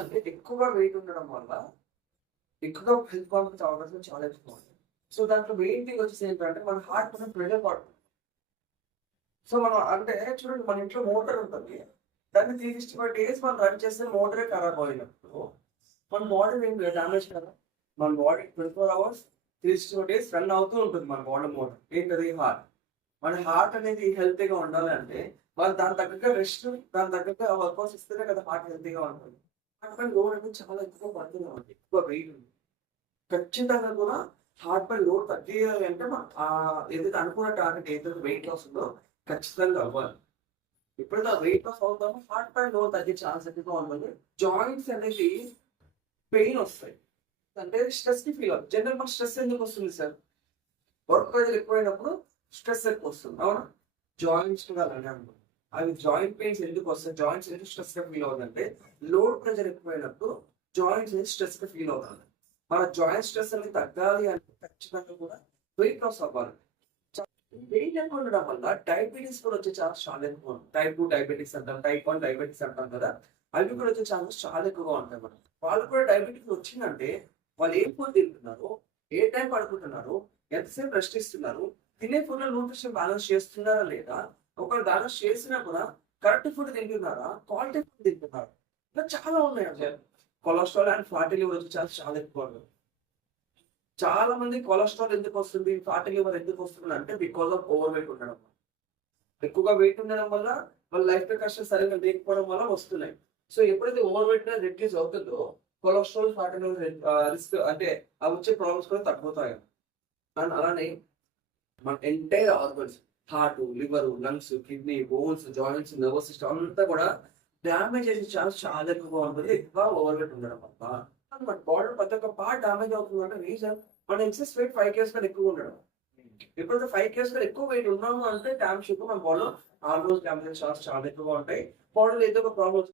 ఏంటంటే ఎక్కువగా వెయిట్ ఉండడం వల్ల ఎక్కువగా హెల్త్ ప్రాబ్లమ్స్ అవకాశం చాలా ఎక్కువ ఉంది. సో దాంట్లో మెయిన్ థింగ్ వచ్చేసి ఏంటంటే మన హార్ట్ మీద ప్రెషర్ పడుతుంది. సో మనం అంటే చూడండి మన ఇంట్లో మోటార్ ఉంటుంది. దాన్ని 365 డేస్ మనం రన్ చేస్తే మోటరే ఖరాబ్ అయినప్పుడు మన బాడీ ఏం డ్యామేజ్ కదా. మన బాడీ 24 అవర్స్ 365 డేస్ రన్ అవుతూ ఉంటుంది మన బాడీ మోటార్. ఏంటది హార్ట్. మన హార్ట్ అనేది హెల్తీగా ఉండాలి అంటే వాళ్ళు దాని తగ్గట్టుగా రెస్ట్ దాని తగ్గట్టుగా వర్కౌట్స్ ఇస్తేనే కదా హార్ట్ హెల్తీగా ఉంటుంది. హార్ట్ పైన లోడ్ అనేది చాలా ఎక్కువ పడుతుంది మనకి. ఎక్కువ వెయిట్ ఉంది. ఖచ్చితంగా కూడా హార్ట్ పైన లోడ్ తగ్గియాలి అంటే ఏదైతే అనుకున్న టార్గెట్ ఏదైతే వెయిట్ లాస్ ఉందో ఖచ్చితంగా అవ్వాలి. ఎప్పుడైతే ఆ వెయిట్ లాస్ అవుతామో హార్ట్ పైన లోడ్ తగ్గే ఛాన్స్ ఎక్కువగా ఉంటుంది. జాయింట్స్ అనేది పెయిన్ వస్తాయి. అంటే స్ట్రెస్ కి ఫీల్ అవుతుంది. జనరల్ మనకు స్ట్రెస్ ఎందుకు వస్తుంది సార్? వర్క్ ప్రెషర్ ఎక్కువైనప్పుడు స్ట్రెస్ ఎక్కువ వస్తుంది అవునా? జాయింట్స్ కూడా అలానే ఉంటుంది. అవి జాయింట్ పెయిన్స్ ఎందుకు వస్తాయి? జాయింట్స్ ఎందుకు స్ట్రెస్ గా ఫీల్ అవుతుందంటే లోడ్ ప్రెషర్ ఎక్కువైనప్పుడు జాయింట్స్ అనేది స్ట్రెస్ గా ఫీల్ అవుతుంది. మన జాయింట్ స్ట్రెస్ అనేది తగ్గాలి అంటే ఖచ్చితంగా కూడా వెయిట్ లాస్ అవ్వాలి. వెయిట్ ఎక్కువ ఉండడం వల్ల డయాబెటీస్ కూడా వచ్చే ఛాన్స్ చాలా ఎక్కువ ఉంది. టైప్ 2 డయాబెటీస్ అంటాం, టైప్ 1 డయాబెటీస్ అంటాం కదా. అవి కూడా వచ్చే ఛాన్సెస్ చాలా ఎక్కువగా ఉంటాయి మనం. వాళ్ళకు కూడా డయాబెటీస్ వచ్చిందంటే వాళ్ళు ఏం ఫుడ్ తింటున్నారు, ఏ టైం పడుకుంటున్నారు, ఎంతసేపు రెస్ట్ ఇస్తున్నారు, తినే ఫుడ్ న్యూట్రిషన్ బ్యాలెన్స్ చేస్తున్నారా లేదా, ఒకవేళ బ్యాలెన్స్ చేసినా కూడా కరెక్ట్ ఫుడ్ తింటున్నారా, క్వాలిటీ ఫుడ్ తింటున్నారా, ఇలా చాలా ఉన్నాయి. కొలెస్ట్రాల్ అండ్ ఫ్యాటీ లివర్ వచ్చే ఛాన్స్ చాలా ఎక్కువ ఉంది. చాలా మంది కొలెస్ట్రాల్ ఎందుకు వస్తుంది, ఫ్యాటీ లివర్ ఎందుకు వస్తుంది అంటే బికాస్ ఆఫ్ ఓవర్ వెయిట్ ఉండడం. ఎక్కువగా వెయిట్ ఉండడం వల్ల వాళ్ళ లైఫ్ కష్టం సరిగ్గా లేకపోవడం వల్ల వస్తున్నాయి. సో ఎప్పుడైతే ఓవర్ వెయిట్ రెడ్యూస్ అవుతుందో కొలెస్ట్రాల్ ఫ్యాటీ లివర్ రిస్క్ అంటే అవి వచ్చే ప్రాబ్లమ్స్ కూడా తగ్గుతాయి. అండ్ అలానే మన entire organs heart, liver, lungs, kidney, bones, joints, nervous system అంతా కూడా డ్యామేజ్ చేసే ఛాన్స్ చాలా ఎక్కువగా ఉంటుంది ఎక్కువ ఓవర్ వెయిట్ ఉండడం వల్ల. మన బాడీ ప్రతి ఒక్క పార్ట్ డ్యామేజ్ అవుతుందంటే రీజన్ మన ఎక్సెస్ వెయిట్ 5 kgs కన్నా ఎక్కువ ఉండడం. ఎప్పుడైతే 5 kgs కన్నా ఎక్కువ వెయిట్ ఉన్నాము అంటే డ్యామేజ్ మన బాడీలో ఆర్గన్స్ డ్యామేజ్ ఛాన్స్ చాలా ఎక్కువగా ఉంటాయి. బాడీలో ఏదో ఒక ప్రాబ్లమ్